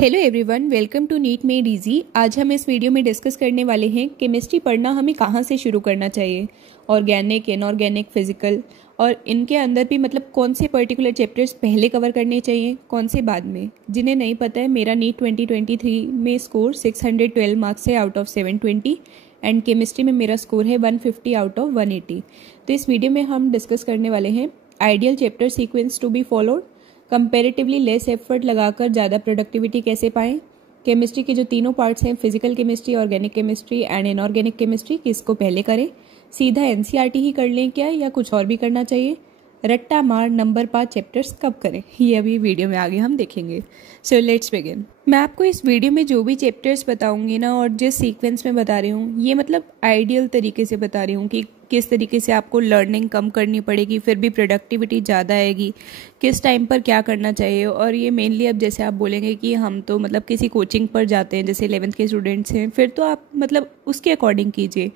Hello everyone, welcome to NEET made easy. आज हम इस वीडियो में डिस्कस करने वाले हैं केमिस्ट्री पढ़ना हमें कहाँ से शुरू करना चाहिए। ऑर्गेनिक, इनऑर्गेनिक, फिजिकल, और इनके अंदर भी मतलब कौन से पर्टिकुलर चैप्टर्स पहले कवर करने चाहिए, कौन से बाद में। जिन्हें नहीं पता है, मेरा नीट 2023 में स्कोर 612 मार्क्स है आउट ऑफ 720 एंड केमिस्ट्री में मेरा स्कोर है 150 आउट ऑफ 180। तो इस वीडियो में हम डिस्कस करने वाले हैं ideal chapter sequence to be followed, comparatively less effort लगाकर ज़्यादा प्रोडक्टिविटी कैसे पाएं, केमिस्ट्री के जो तीनों पार्ट्स हैं physical chemistry, organic chemistry and inorganic chemistry, किसको पहले करें, सीधा एनसीईआरटी ही कर लें क्या या कुछ और भी करना चाहिए, रट्टा मार नंबर 5 चैप्टर्स कब करें, ये अभी वीडियो में आगे हम देखेंगे। So let's begin. मैं आपको इस वीडियो में जो भी चैप्टर्स बताऊंगी ना और जिस सीक्वेंस में बता रही हूँ, ये मतलब आइडियल तरीके से बता रही हूँ कि किस तरीके से आपको लर्निंग कम करनी पड़ेगी फिर भी प्रोडक्टिविटी ज़्यादा आएगी, किस टाइम पर क्या करना चाहिए। और ये मेनली अब जैसे आप बोलेंगे कि हम तो मतलब किसी कोचिंग पर जाते हैं, जैसे 11th के स्टूडेंट्स हैं, फिर तो आप मतलब उसके अकॉर्डिंग कीजिए।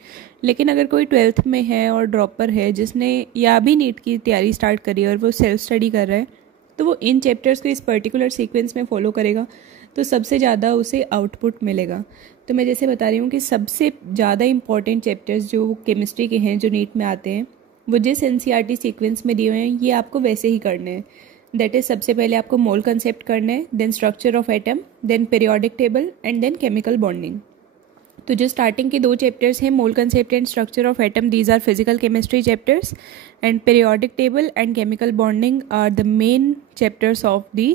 लेकिन अगर कोई 12th में है और ड्रॉपर है जिसने या भी नीट की तैयारी स्टार्ट करी और वो सेल्फ स्टडी कर रहा है, तो वो इन चैप्टर्स को इस पर्टिकुलर सीक्वेंस में फॉलो करेगा तो सबसे ज़्यादा उसे आउटपुट मिलेगा। तो मैं जैसे बता रही हूँ कि सबसे ज़्यादा इंपॉर्टेंट चैप्टर्स जो केमिस्ट्री के हैं जो नीट में आते हैं, वो जिस एनसीईआरटी सीक्वेंस में दिए हुए हैं ये आपको वैसे ही करने हैं। दैट इज, सबसे पहले आपको मोल कंसेप्ट करना है, then structure of atom, then periodic table and then chemical bonding. तो जो स्टार्टिंग के 2 चैप्टर्स हैं, mole concept and structure of atom, these are physical chemistry chapters, and periodic table and chemical bonding are the main chapters of the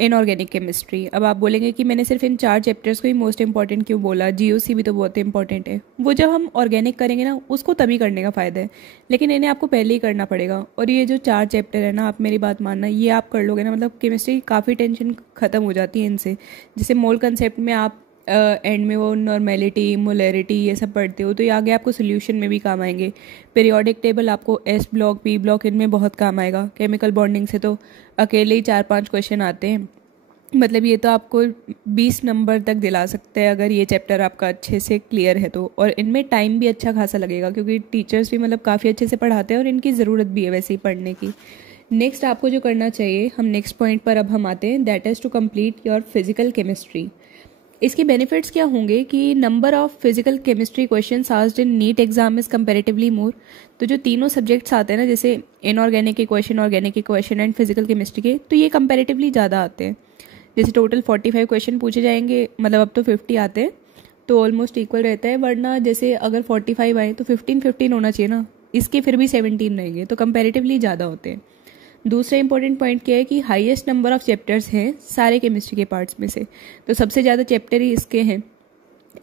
inorganic chemistry. अब आप बोलेंगे कि मैंने सिर्फ इन 4 चैप्टर्स को ही मोस्ट इंपॉर्टेंट क्यों बोला, जीओसी भी तो बहुत इंपॉर्टेंट है। वो जब हम ऑर्गेनिक करेंगे ना उसको तभी करने का फ़ायदा है, लेकिन इन्हें आपको पहले ही करना पड़ेगा। और ये जो 4 चैप्टर है ना, आप मेरी बात मानना, ये आप कर लोगे ना, मतलब केमिस्ट्री काफ़ी टेंशन ख़त्म हो जाती है इनसे। जैसे मोल कंसेप्ट में आप एंड में वो नॉर्मेलिटी, मोलैरिटी ये सब पढ़ते हो, तो ये आगे आपको सोल्यूशन में भी काम आएंगे। पीरियोडिक टेबल आपको एस ब्लॉक, पी ब्लॉक, इनमें बहुत काम आएगा। केमिकल बॉन्डिंग से तो अकेले ही 4-5 क्वेश्चन आते हैं, मतलब ये तो आपको 20 नंबर तक दिला सकते हैं अगर ये चैप्टर आपका अच्छे से क्लियर है तो। और इनमें टाइम भी अच्छा खासा लगेगा क्योंकि टीचर्स भी मतलब काफ़ी अच्छे से पढ़ाते हैं और इनकी ज़रूरत भी है वैसे ही पढ़ने की। नेक्स्ट आपको जो करना चाहिए, हम नेक्स्ट पॉइंट पर अब हम आते हैं, that is to complete your physical chemistry. इसके बेनिफिट्स क्या होंगे कि number of physical chemistry questions asked in NEET exam is comparatively more. तो जो तीनों सब्जेक्ट्स आते हैं ना, जैसे इनऑर्गेनिक के क्वेश्चन, ऑर्गेनिक के क्वेश्चन एंड फिजिकल केमिस्ट्री के, तो ये कंपैरेटिवली ज़्यादा आते हैं। जैसे टोटल 45 क्वेश्चन पूछे जाएंगे, मतलब अब तो 50 आते हैं, तो ऑलमोस्ट इक्वल रहता है। वरना जैसे अगर 45 आए तो 15 होना चाहिए ना, इसके फिर भी 17 रहेंगे, तो कंपैरेटिवली ज़्यादा होते हैं। दूसरा इंपॉर्टेंट पॉइंट क्या है कि हाईएस्ट नंबर ऑफ चैप्टर्स हैं सारे केमिस्ट्री के पार्ट्स में से, तो सबसे ज़्यादा चैप्टर ही इसके हैं।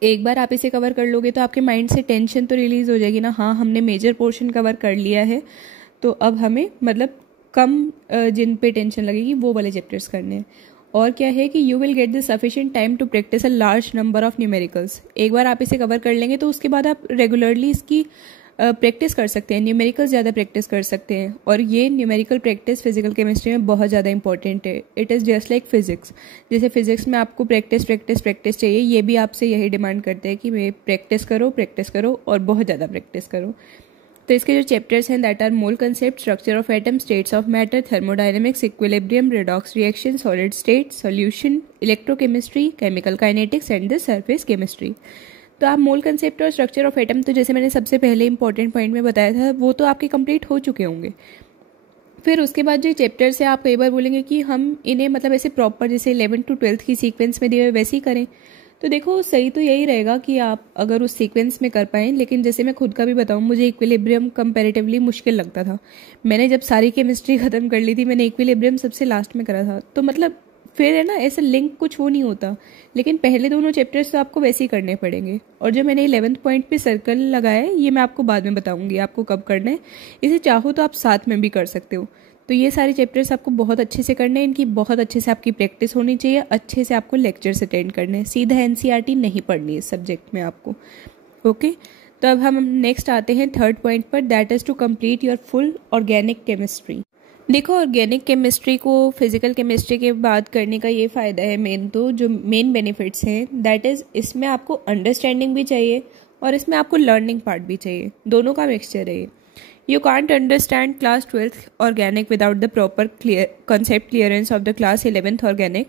एक बार आप इसे कवर कर लोगे तो आपके माइंड से टेंशन तो रिलीज़ हो जाएगी ना, हाँ हमने मेजर पोर्शन कवर कर लिया है, तो अब हमें मतलब कम जिन पे टेंशन लगेगी वो वाले चैप्टर्स करने हैं। और क्या है कि you will get the sufficient time to practise a large number of numericals. एक बार आप इसे कवर कर लेंगे तो उसके बाद आप रेगुलरली इसकी प्रैक्टिस कर सकते हैं, न्यूमेरिकल ज़्यादा प्रैक्टिस कर सकते हैं। और ये न्यूमेरिकल प्रैक्टिस फिजिकल केमिस्ट्री में बहुत ज़्यादा इंपॉर्टेंट है। It is just like physics. जैसे फिजिक्स में आपको प्रैक्टिस प्रैक्टिस प्रैक्टिस चाहिए, ये भी आपसे यही डिमांड करते हैं कि मैं प्रैक्टिस करो और बहुत ज़्यादा प्रैक्टिस करो। तो इसके जो चैप्टर्स हैं, that are mole concept, structure of atom, states of matter, thermodynamics, equilibrium, redox reaction, solid state, solution, electrochemistry, chemical kinetics and the surface chemistry. तो आप मोल कंसेप्ट और स्ट्रक्चर ऑफ एटम, तो जैसे मैंने सबसे पहले इंपॉर्टेंट पॉइंट में बताया था, वो तो आपके कंप्लीट हो चुके होंगे। फिर उसके बाद जो चैप्टर्स है, आप कई बार बोलेंगे कि हम इन्हें मतलब ऐसे प्रॉपर जैसे 11th to 12th की सीक्वेंस में दिए हुए वैसे ही करें। तो देखो, सही तो यही रहेगा कि आप अगर उस सीक्वेंस में कर पाएँ, लेकिन जैसे मैं खुद का भी बताऊँ, मुझे इक्विलिब्रियम कंपैरेटिवली मुश्किल लगता था। मैंने जब सारी केमिस्ट्री ख़त्म कर ली थी, मैंने इक्विलिब्रियम सबसे लास्ट में करा था, तो मतलब फिर है ना ऐसा लिंक कुछ वो नहीं होता। लेकिन पहले दोनों चैप्टर्स तो आपको वैसे ही करने पड़ेंगे। और जो मैंने 11th पॉइंट पे सर्कल लगाया है, ये मैं आपको बाद में बताऊंगी आपको कब करना है। इसे चाहो तो आप साथ में भी कर सकते हो। तो ये सारे चैप्टर्स आपको बहुत अच्छे से करने हैं, इनकी बहुत अच्छे से आपकी प्रैक्टिस होनी चाहिए, अच्छे से आपको लेक्चर्स अटेंड करने हैं, सीधा एनसीईआरटी नहीं पढ़नी है इस सब्जेक्ट में आपको। ओके, तो अब हम नेक्स्ट आते हैं 3rd पॉइंट पर, that is to complete your full organic chemistry. देखो, ऑर्गेनिक केमिस्ट्री को फिजिकल केमिस्ट्री के बाद करने का ये फ़ायदा है, मेन तो जो मेन बेनिफिट्स हैं, दैट इज़ इसमें आपको अंडरस्टैंडिंग भी चाहिए और इसमें आपको लर्निंग पार्ट भी चाहिए, दोनों का मिक्सचर है। You can't understand class 12th organic without the proper concept clearance of the class 11th organic.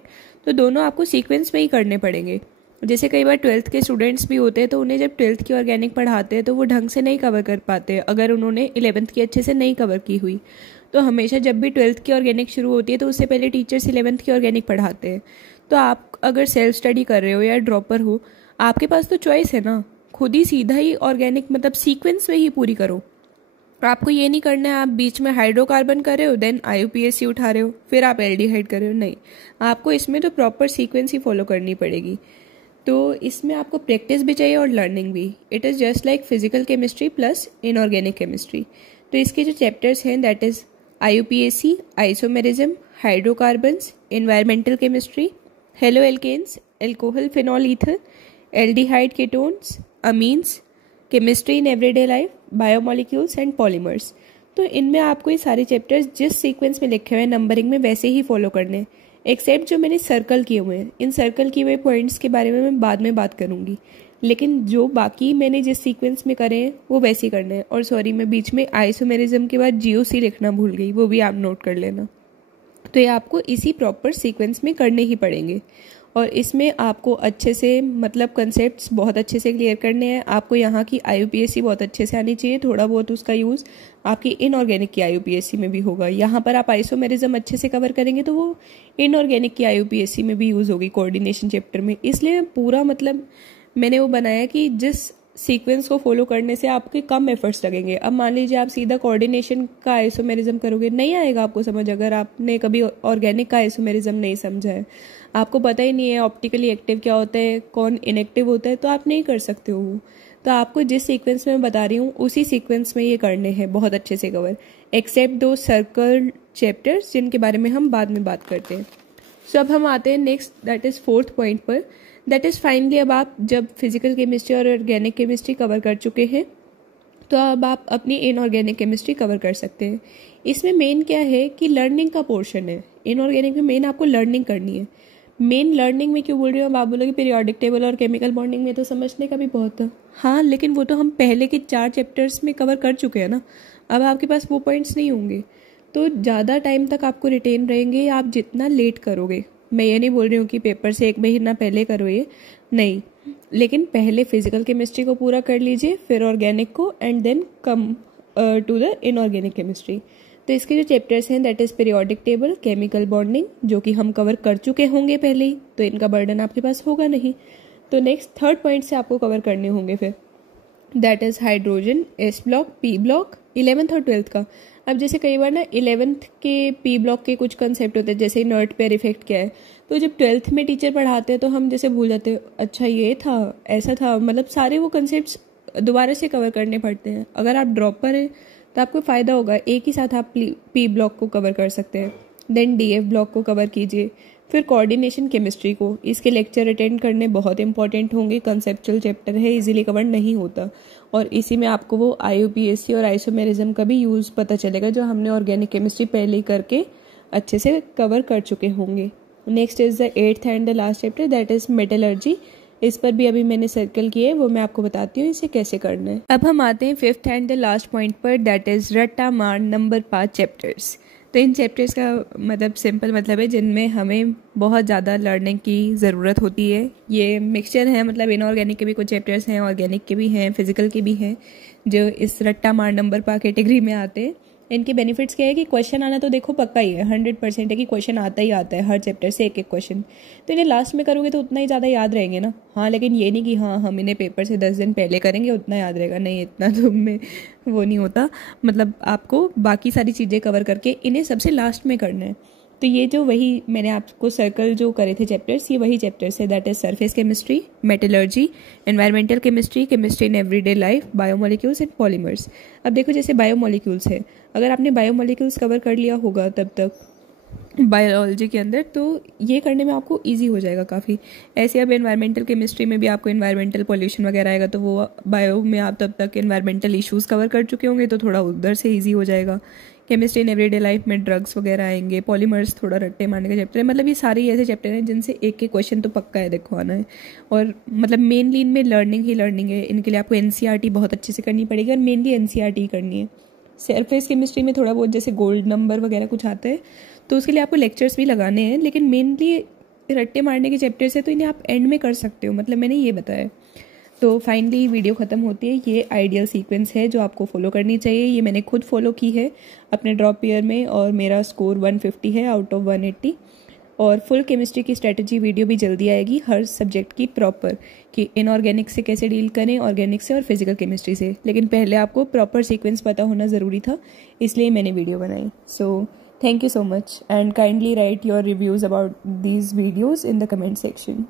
तो दोनों आपको सीक्वेंस में ही करने पड़ेंगे। जैसे कई बार 12th के स्टूडेंट्स भी होते हैं तो उन्हें जब 12th की ऑर्गेनिक पढ़ाते हैं तो वो ढंग से नहीं कवर कर पाते अगर उन्होंने 11th की अच्छे से नहीं कवर की हुई। तो हमेशा जब भी 12th की ऑर्गेनिक शुरू होती है तो उससे पहले टीचर्स 11th की ऑर्गेनिक पढ़ाते हैं। तो आप अगर सेल्फ स्टडी कर रहे हो या ड्रॉपर हो, आपके पास तो चॉइस है ना, खुद ही सीधा ही ऑर्गेनिक मतलब सीक्वेंस में ही पूरी करो। आपको ये नहीं करना है आप बीच में हाइड्रोकार्बन कर रहे हो देन IUPAC उठा रहे हो फिर आप एल्डिहाइड कर रहे हो, नहीं, आपको इसमें तो प्रॉपर सीक्वेंस ही फॉलो करनी पड़ेगी। तो इसमें आपको प्रैक्टिस भी चाहिए और लर्निंग भी। It is just like physical chemistry plus inorganic chemistry. तो इसके जो चैप्टर्स हैं that is IUPAC, isomerism, hydrocarbons, environmental chemistry, halo alkanes, alcohol phenol ether, aldehyde ketones, amines, chemistry in everyday life, biomolecules and polymers. तो इनमें आपको ये सारे chapters जिस सीक्वेंस में लिखे हुए हैं नंबरिंग में वैसे ही फॉलो करने, एक्सेप्ट जो मैंने सर्कल किए हुए हैं। इन सर्कल किए हुए पॉइंट्स के बारे में मैं बाद में बात करूंगी, लेकिन जो बाकी मैंने जिस सीक्वेंस में करे हैं वो वैसे ही करने हैं। और सॉरी, मैं बीच में आइसोमेरिज्म के बाद GOC लिखना भूल गई, वो भी आप नोट कर लेना। तो ये आपको इसी प्रॉपर सीक्वेंस में करने ही पड़ेंगे और इसमें आपको अच्छे से मतलब कंसेप्ट्स बहुत अच्छे से क्लियर करने हैं। आपको यहाँ की IUPAC बहुत अच्छे से आनी चाहिए, थोड़ा बहुत उसका यूज़ आपकी इनऑर्गेनिक की IUPAC में भी होगा। यहाँ पर आप आइसोमेरिज्म अच्छे से कवर करेंगे तो वो इनऑर्गेनिक की IUPAC में भी यूज़ होगी कोऑर्डिनेशन चैप्टर में। इसलिए पूरा मतलब मैंने वो बनाया कि जिस सीक्वेंस को फॉलो करने से आपके कम एफर्ट्स लगेंगे। अब मान लीजिए आप सीधा कोऑर्डिनेशन का आइसोमेरिज्म करोगे, नहीं आएगा आपको समझ अगर आपने कभी ऑर्गेनिक का आइसोमेरिज्म नहीं समझा है, आपको पता ही नहीं है ऑप्टिकली एक्टिव क्या होता है, कौन इनएक्टिव होता है, तो आप नहीं कर सकते हो वो। तो आपको जिस सीक्वेंस में मैं बता रही हूँ उसी सीक्वेंस में ये करने हैं बहुत अच्छे से कवर, एक्सेप्ट दो सर्कल चैप्टर्स जिनके बारे में हम बाद में बात करते हैं। सो अब हम आते हैं next that is 4th point पर, दैट इज़ फाइनली अब आप जब फिजिकल केमिस्ट्री और ऑर्गेनिक केमिस्ट्री कवर कर चुके हैं तो अब आप अपनी इनऑर्गेनिक केमिस्ट्री कवर कर सकते हैं। इसमें मेन क्या है कि लर्निंग का पोर्शन है। इनऑर्गेनिक में मेन आपको लर्निंग करनी है। मेन लर्निंग में क्यों बोल रही हूँ, अब आप बोलोगे पीरियोडिक टेबल और केमिकल बॉन्डिंग में तो समझने का भी बहुत था, हाँ, लेकिन वो तो हम पहले के 4 चैप्टर्स में कवर कर चुके हैं ना। अब आपके पास वो पॉइंट्स नहीं होंगे तो ज़्यादा टाइम तक आपको रिटेन रहेंगे आप जितना लेट करोगे। मैं ये नहीं बोल रही हूँ कि पेपर से 1 महीना पहले करो, ये नहीं, लेकिन पहले फिजिकल केमिस्ट्री को पूरा कर लीजिए फिर ऑर्गेनिक को and then come to the inorganic chemistry. तो इसके जो चैप्टर्स हैं that is periodic table, chemical bonding, जो कि हम कवर कर चुके होंगे पहले ही, तो इनका बर्डन आपके पास होगा नहीं। तो नेक्स्ट 3rd पॉइंट से आपको कवर करने होंगे फिर, that is hydrogen, S block, P block, 11th और 12th का। अब जैसे कई बार ना 11th के P ब्लॉक के कुछ कंसेप्ट होते हैं, जैसे इनर्ट पेयर इफेक्ट क्या है, तो जब 12th में टीचर पढ़ाते हैं तो हम जैसे भूल जाते हैं, अच्छा ये था, ऐसा था, मतलब सारे वो कंसेप्ट्स दोबारा से कवर करने पड़ते हैं। अगर आप ड्रॉपर हैं तो आपको फ़ायदा होगा, एक ही साथ आप P ब्लॉक को कवर कर सकते हैं, देन DF ब्लॉक को कवर कीजिए, फिर कोऑर्डिनेशन केमिस्ट्री को, इसके लेक्चर अटेंड करने बहुत इंपॉर्टेंट होंगे, कंसेप्चुअल चैप्टर है, इजीली कवर नहीं होता, और इसी में आपको वो IUPAC और आइसोमेरिज्म का भी यूज़ पता चलेगा जो हमने ऑर्गेनिक केमिस्ट्री पहले ही करके अच्छे से कवर कर चुके होंगे। Next is the 8th and the last chapter that is metallurgy. इस पर भी अभी मैंने सर्कल किया है, वो मैं आपको बताती हूँ इसे कैसे करना है। अब हम आते हैं 5th and the last point पर दैट इज़ रट्टा मार नंबर 5 चैप्टर्स। तो इन चैप्टर्स का मतलब सिंपल मतलब है जिनमें हमें बहुत ज़्यादा लर्निंग की ज़रूरत होती है। ये मिक्सचर है, मतलब इनऑर्गेनिक के भी कुछ चैप्टर्स हैं, ऑर्गेनिक के भी हैं, फिजिकल के भी हैं, जो इस रट्टा मार नंबर 5 कैटेगरी में आते हैं। इनके बेनिफिट्स क्या है कि क्वेश्चन आना तो देखो पक्का ही है, 100% है कि क्वेश्चन आता ही आता है हर चैप्टर से एक क्वेश्चन। तो इन्हें लास्ट में करोगे तो उतना ही ज़्यादा याद रहेंगे ना। हाँ, लेकिन ये नहीं कि हाँ हम इन्हें पेपर से 10 दिन पहले करेंगे उतना याद रहेगा, नहीं, इतना तो में वो नहीं होता। मतलब आपको बाकी सारी चीज़ें कवर करके इन्हें सबसे लास्ट में करना है। तो ये जो वही मैंने आपको सर्कल जो करे थे चैप्टर्स, ये वही चैप्टर्स है that is surface chemistry, metallurgy, environmental chemistry, chemistry in everyday life, biomolecules and polymers. अब देखो जैसे बायोमोलिक्यूल्स है, अगर आपने बायोमोलिक्यूल्स कवर कर लिया होगा तब तक बायोलॉजी के अंदर तो ये करने में आपको इजी हो जाएगा काफ़ी। ऐसे अब एनवायरमेंटल केमिस्ट्री में भी आपको एनवायरमेंटल पोल्यूशन वगैरह आएगा तो वो बायो में आप तब तक एनवायरमेंटल इश्यूज़ कवर कर चुके होंगे तो थोड़ा उधर से इजी हो जाएगा। केमिस्ट्री इन एवरीडे लाइफ में ड्रग्स वगैरह आएंगे, पॉलीमर्स थोड़ा रट्टे मारने का चैप्टर है। मतलब ये सारे ऐसे चैप्टर हैं जिनसे एक के क्वेश्चन तो पक्का है देखो आना है। और मतलब मेनली इनमें लर्निंग ही लर्निंग है, इनके लिए आपको NCERT बहुत अच्छे से करनी पड़ेगी और मेनली NCERT ही करनी है। सरफेस केमिस्ट्री में थोड़ा बहुत जैसे गोल्ड नंबर वगैरह कुछ आता है, तो उसके लिए आपको लेक्चर्स भी लगाने हैं, लेकिन मेनली रट्टे मारने के चैप्टर्स है तो इन्हें आप एंड में कर सकते हो, मतलब मैंने ये बताया। तो फाइनली वीडियो ख़त्म होती है। ये आइडियल सीक्वेंस है जो आपको फॉलो करनी चाहिए। ये मैंने खुद फॉलो की है अपने ड्रॉप ईयर में, और मेरा स्कोर 150 है आउट ऑफ 180। और फुल केमिस्ट्री की स्ट्रेटजी वीडियो भी जल्दी आएगी हर सब्जेक्ट की प्रॉपर, कि इनऑर्गेनिक से कैसे डील करें, ऑर्गेनिक से और फिजिकल केमिस्ट्री से। लेकिन पहले आपको प्रॉपर सीक्वेंस पता होना ज़रूरी था, इसलिए मैंने वीडियो बनाई। So thank you so much and kindly write your reviews about these videos in the comment section.